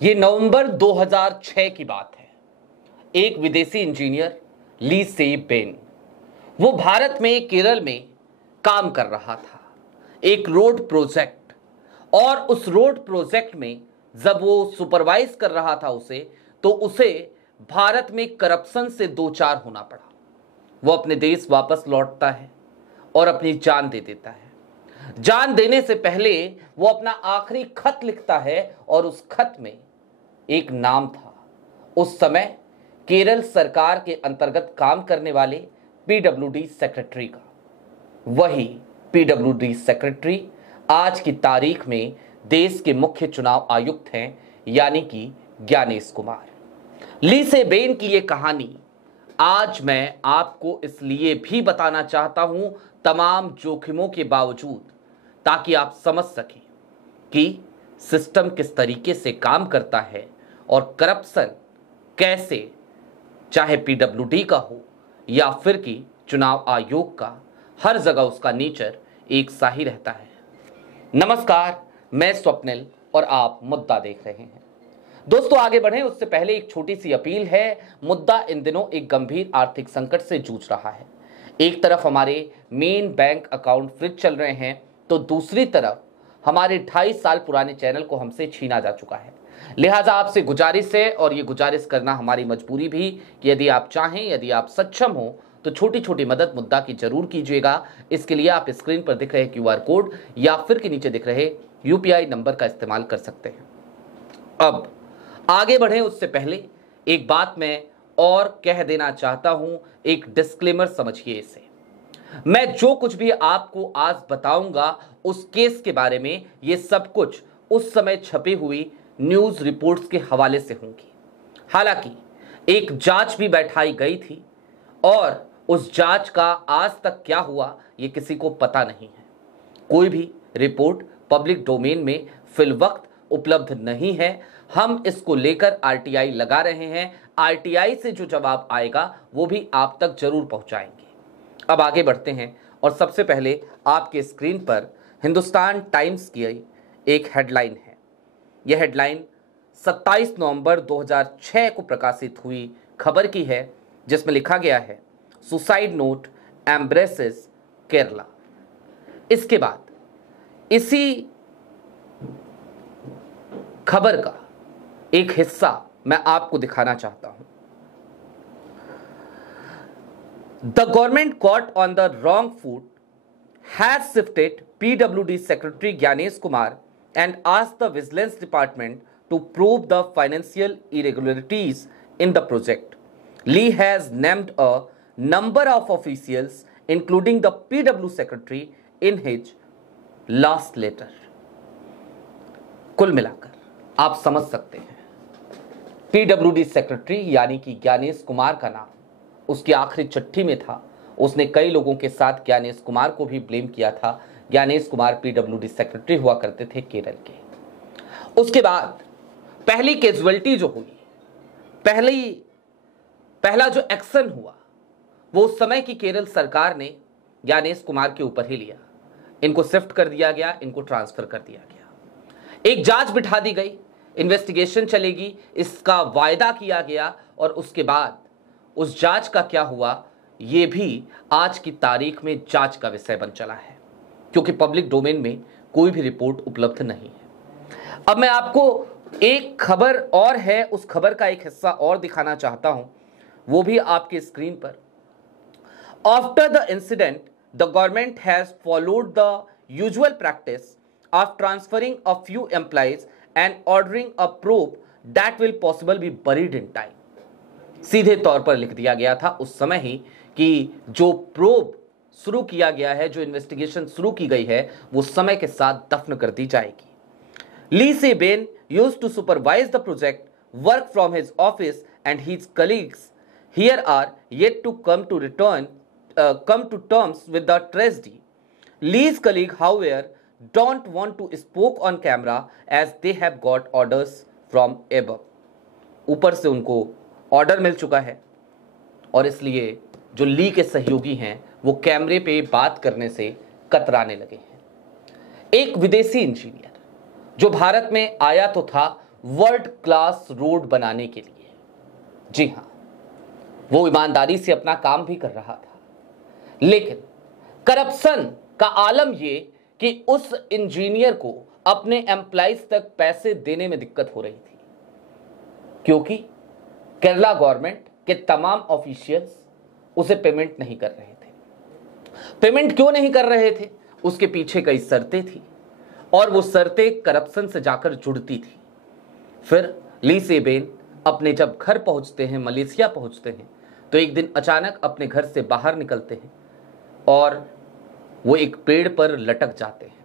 ये नवंबर 2006 की बात है। एक विदेशी इंजीनियर ली से बेन, वो भारत में केरल में काम कर रहा था, एक रोड प्रोजेक्ट। और उस रोड प्रोजेक्ट में जब वो सुपरवाइज कर रहा था तो उसे भारत में करप्शन से दो चार होना पड़ा। वो अपने देश वापस लौटता है और अपनी जान दे देता है। जान देने से पहले वो अपना आखिरी खत लिखता है और उस खत में एक नाम था, उस समय केरल सरकार के अंतर्गत काम करने वाले पीडब्ल्यूडी सेक्रेटरी का। वही पीडब्ल्यूडी सेक्रेटरी आज की तारीख में देश के मुख्य चुनाव आयुक्त हैं, यानी कि ज्ञानेश कुमार। ली से बेन की ये कहानी आज मैं आपको इसलिए भी बताना चाहता हूं, तमाम जोखिमों के बावजूद, ताकि आप समझ सकें कि सिस्टम किस तरीके से काम करता है और करप्शन कैसे, चाहे पीडब्ल्यूडी का हो या फिर कि चुनाव आयोग का, हर जगह उसका नेचर एक सा ही रहता है। नमस्कार, मैं स्वप्निल और आप मुद्दा देख रहे हैं। दोस्तों, आगे बढ़ें उससे पहले एक छोटी सी अपील है। मुद्दा इन दिनों एक गंभीर आर्थिक संकट से जूझ रहा है। एक तरफ हमारे मेन बैंक अकाउंट फ्रीज चल रहे हैं, तो दूसरी तरफ हमारे 2.5 साल पुराने चैनल को हमसे छीना जा चुका है। लिहाजा आपसे गुजारिश है, और ये गुजारिश करना हमारी मजबूरी भी, कि यदि आप चाहें, यदि आप सक्षम हो, तो छोटी छोटी मदद मुद्दा की जरूर कीजिएगा। इसके लिए आप स्क्रीन पर दिख रहे QR कोड या फिर के नीचे दिख रहे UPI नंबर का इस्तेमाल कर सकते हैं। अब आगे बढ़े उससे पहले एक बात मैं और कह देना चाहता हूं, एक डिस्क्लेमर समझिए इसे। मैं जो कुछ भी आपको आज बताऊंगा उस केस के बारे में, ये सब कुछ उस समय छपी हुई न्यूज रिपोर्ट्स के हवाले से होंगी। हालांकि एक जांच भी बैठाई गई थी और उस जांच का आज तक क्या हुआ ये किसी को पता नहीं है। कोई भी रिपोर्ट पब्लिक डोमेन में फिलवक्त उपलब्ध नहीं है। हम इसको लेकर RTI लगा रहे हैं। RTI से जो जवाब आएगा वो भी आप तक जरूर पहुंचाएंगे। अब आगे बढ़ते हैं और सबसे पहले आपके स्क्रीन पर हिंदुस्तान टाइम्स की एक हेडलाइन है। यह हेडलाइन 27 नवंबर 2006 को प्रकाशित हुई खबर की है, जिसमें लिखा गया है, सुसाइड नोट एम्ब्रेसेस केरला। इसके बाद इसी खबर का एक हिस्सा मैं आपको दिखाना चाहता हूं। The government caught on the wrong foot has shifted PWD secretary Gyanesh Kumar and asked the Vigilance Department to probe the financial irregularities in the project. Lee has named a number of officials, including the PW secretary, in his last letter. कुल मिलाकर आप समझ सकते हैं, PWD secretary यानी कि ज्ञानेश कुमार का नाम उसकी आखिरी चिट्ठी में था। उसने कई लोगों के साथ ज्ञानेश कुमार को भी ब्लेम किया था। ज्ञानेश कुमार PWD सेक्रेटरी हुआ करते थे केरल के। उसके बाद पहली कैजुअलिटी जो हुई, पहला जो एक्शन हुआ, वो उस समय की केरल सरकार ने ज्ञानेश कुमार के ऊपर ही लिया। इनको शिफ्ट कर दिया गया, इनको ट्रांसफर कर दिया गया। एक जांच बिठा दी गई, इन्वेस्टिगेशन चलेगी, इसका वायदा किया गया। और उसके बाद उस जांच का क्या हुआ ये भी आज की तारीख में जांच का विषय बन चला है, क्योंकि पब्लिक डोमेन में कोई भी रिपोर्ट उपलब्ध नहीं है। अब मैं आपको एक खबर और है, उस खबर का एक हिस्सा और दिखाना चाहता हूं, वो भी आपके स्क्रीन पर। After the incident the government has followed the usual practice of transferring a few employees and ordering a probe that will possible be buried in time. सीधे तौर पर लिख दिया गया था उस समय ही कि जो प्रोब शुरू किया गया है, जो इन्वेस्टिगेशन शुरू की गई है, वो समय के साथ दफन कर दी जाएगी। Lee Se Ben used to supervise the project, work from his office, and his colleagues here are yet to come to terms with the tragedy. Lee's colleague however don't want to spoke on camera as they have got orders from above. ऊपर से उनको order मिल चुका है और इसलिए जो ली के सहयोगी हैं वो कैमरे पे बात करने से कतराने लगे हैं। एक विदेशी इंजीनियर जो भारत में आया तो था, वर्ल्ड क्लास रोड बनाने के लिए। जी हां, वो ईमानदारी से अपना काम भी कर रहा था, लेकिन करप्शन का आलम ये कि उस इंजीनियर को अपने एम्प्लॉइज तक पैसे देने में दिक्कत हो रही थी, क्योंकि केरला गवर्नमेंट के तमाम ऑफिशियल्स उसे पेमेंट नहीं कर रहे थे। पेमेंट क्यों नहीं कर रहे थे, उसके पीछे कई शर्तें थी, और वो शर्तें करप्शन से जाकर जुड़ती थी। फिर ली सेबेन अपने जब घर पहुंचते हैं, मलेशिया पहुंचते हैं, तो एक दिन अचानक अपने घर से बाहर निकलते हैं और वो एक पेड़ पर लटक जाते हैं।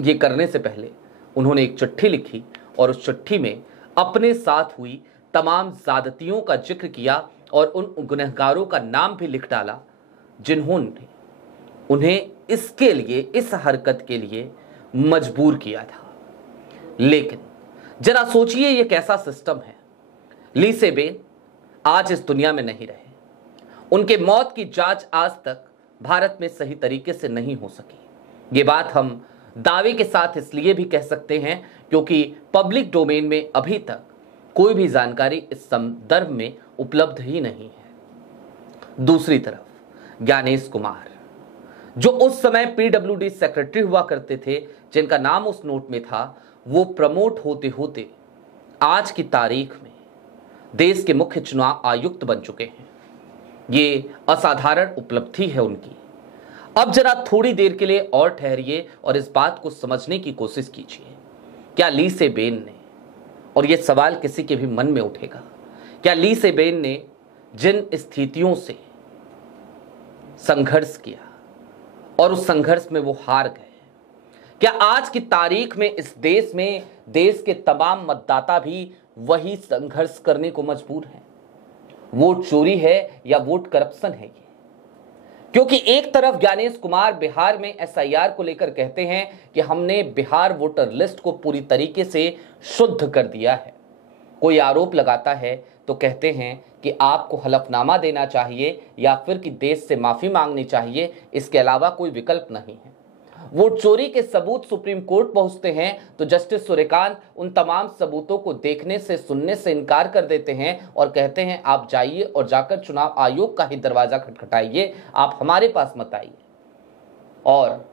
ये करने से पहले उन्होंने एक चिट्ठी लिखी और उस चिट्ठी में अपने साथ हुई तमाम ज्यादतियों का जिक्र किया और उन गुनहगारों का नाम भी लिख डाला जिन्होंने उन्हें इसके लिए, इस हरकत के लिए मजबूर किया था। लेकिन जरा सोचिए ये कैसा सिस्टम है। ली सेबेन आज इस दुनिया में नहीं रहे। उनके मौत की जांच आज तक भारत में सही तरीके से नहीं हो सकी। ये बात हम दावे के साथ इसलिए भी कह सकते हैं क्योंकि पब्लिक डोमेन में अभी तक कोई भी जानकारी इस संदर्भ में उपलब्ध ही नहीं है। दूसरी तरफ ज्ञानेश कुमार, जो उस समय पीडब्ल्यूडी सेक्रेटरी हुआ करते थे, जिनका नाम उस नोट में था, वो प्रमोट होते होते आज की तारीख में देश के मुख्य चुनाव आयुक्त बन चुके हैं। ये असाधारण उपलब्धि है उनकी। अब जरा थोड़ी देर के लिए और ठहरिए और इस बात को समझने की कोशिश कीजिए। क्या ली सेबेन ने, और यह सवाल किसी के भी मन में उठेगा, क्या ली सेबेन ने जिन स्थितियों से संघर्ष किया और उस संघर्ष में वो हार गए, क्या आज की तारीख में इस देश में देश के तमाम मतदाता भी वही संघर्ष करने को मजबूर हैं? वोट चोरी है या वोट करप्शन है ये? क्योंकि एक तरफ ज्ञानेश कुमार बिहार में एसआईआर को लेकर कहते हैं कि हमने बिहार वोटर लिस्ट को पूरी तरीके से शुद्ध कर दिया है। कोई आरोप लगाता है तो कहते हैं कि आपको हलफनामा देना चाहिए या फिर कि देश से माफी मांगनी चाहिए, इसके अलावा कोई विकल्प नहीं है। वोट चोरी के सबूत सुप्रीम कोर्ट पहुंचते हैं तो जस्टिस सूर्यकांत उन तमाम सबूतों को देखने से, सुनने से इनकार कर देते हैं और कहते हैं आप जाइए और जाकर चुनाव आयोग का ही दरवाजा खटखटाइए, आप हमारे पास मत आइए। और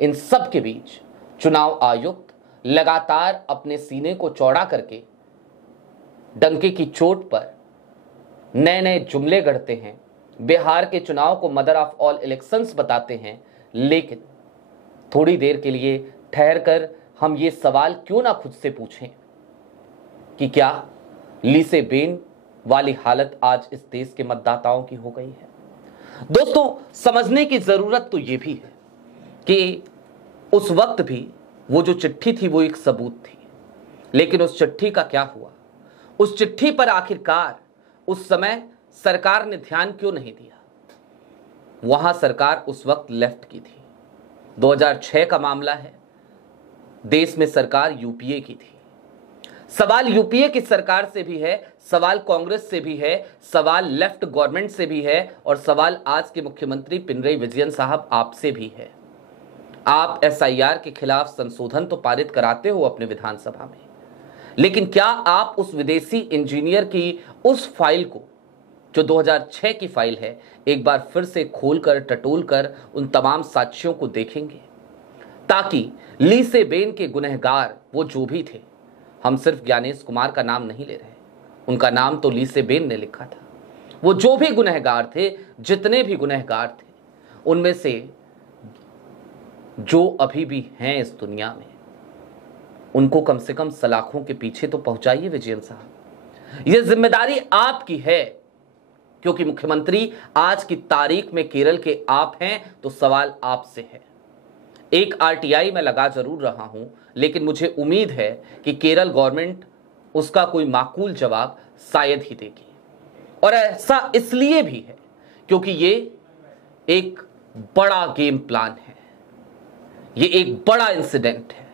इन सब के बीच चुनाव आयुक्त लगातार अपने सीने को चौड़ा करके डंके की चोट पर नए नए जुमले गढ़ते हैं, बिहार के चुनाव को मदर ऑफ ऑल इलेक्शंस बताते हैं। लेकिन थोड़ी देर के लिए ठहर कर हम ये सवाल क्यों ना खुद से पूछें कि क्या ली सेबेन वाली हालत आज इस देश के मतदाताओं की हो गई है? दोस्तों, समझने की जरूरत तो ये भी है कि उस वक्त भी वो जो चिट्ठी थी वो एक सबूत थी, लेकिन उस चिट्ठी का क्या हुआ? उस चिट्ठी पर आखिरकार उस समय सरकार ने ध्यान क्यों नहीं दिया? वहां सरकार उस वक्त लेफ्ट की थी। 2006 का मामला है, देश में सरकार यूपीए की थी। सवाल यूपीए की सरकार से भी है, सवाल कांग्रेस से भी है, सवाल लेफ्ट गवर्नमेंट से भी है और सवाल आज के मुख्यमंत्री पिनरई विजयन साहब आपसे भी है। आप एसआईआर के खिलाफ संशोधन तो पारित कराते हो अपने विधानसभा में, लेकिन क्या आप उस विदेशी इंजीनियर की उस फाइल को, जो 2006 की फाइल है, एक बार फिर से खोलकर टटोलकर उन तमाम साक्ष्यों को देखेंगे ताकि ली सेबेन के गुनहगार वो जो भी थे, हम सिर्फ ज्ञानेश कुमार का नाम नहीं ले रहे, उनका नाम तो ली सेबेन ने लिखा था, वो जो भी गुनहगार थे, जितने भी गुनहगार थे, उनमें से जो अभी भी हैं इस दुनिया में, उनको कम से कम सलाखों के पीछे तो पहुंचाइए विजयन साहब। यह जिम्मेदारी आपकी है, क्योंकि मुख्यमंत्री आज की तारीख में केरल के आप हैं, तो सवाल आपसे है। एक आरटीआई में लगा जरूर रहा हूं, लेकिन मुझे उम्मीद है कि केरल गवर्नमेंट उसका कोई माकूल जवाब शायद ही देगी। और ऐसा इसलिए भी है क्योंकि ये एक बड़ा गेम प्लान है, ये एक बड़ा इंसिडेंट है,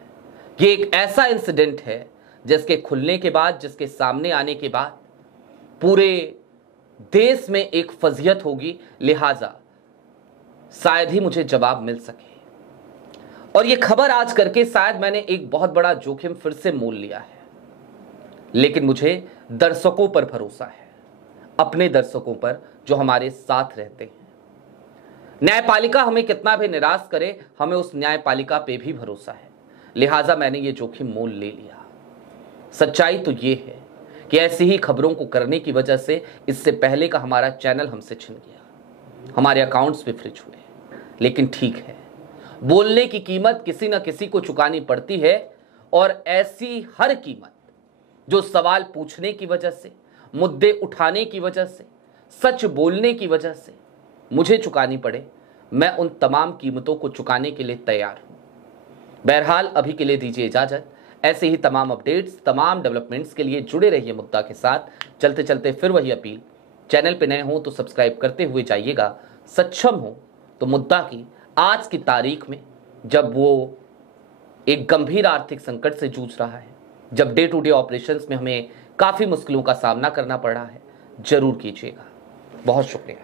ये एक ऐसा इंसिडेंट है जिसके खुलने के बाद, जिसके सामने आने के बाद पूरे देश में एक फजीहत होगी, लिहाजा शायद ही मुझे जवाब मिल सके। और ये खबर आज करके शायद मैंने एक बहुत बड़ा जोखिम फिर से मोल लिया है, लेकिन मुझे दर्शकों पर भरोसा है, अपने दर्शकों पर जो हमारे साथ रहते हैं। न्यायपालिका हमें कितना भी निराश करे, हमें उस न्यायपालिका पे भी भरोसा है, लिहाजा मैंने ये जोखिम मोल ले लिया। सच्चाई तो ये है कि ऐसी ही खबरों को करने की वजह से इससे पहले का हमारा चैनल हमसे छिन गया, हमारे अकाउंट्स भी फ्रीज हुए। लेकिन ठीक है, बोलने की कीमत किसी न किसी को चुकानी पड़ती है, और ऐसी हर कीमत जो सवाल पूछने की वजह से, मुद्दे उठाने की वजह से, सच बोलने की वजह से मुझे चुकानी पड़े, मैं उन तमाम कीमतों को चुकाने के लिए तैयार हूं। बहरहाल अभी के लिए दीजिए इजाजत। ऐसे ही तमाम अपडेट्स, तमाम डेवलपमेंट्स के लिए जुड़े रहिए मुद्दा के साथ। चलते चलते फिर वही अपील, चैनल पे नए हो तो सब्सक्राइब करते हुए जाइएगा, सक्षम हो तो मुद्दा की आज की तारीख में, जब वो एक गंभीर आर्थिक संकट से जूझ रहा है, जब डे टू डे ऑपरेशंस में हमें काफ़ी मुश्किलों का सामना करना पड़ रहा है, जरूर कीजिएगा। बहुत शुक्रिया।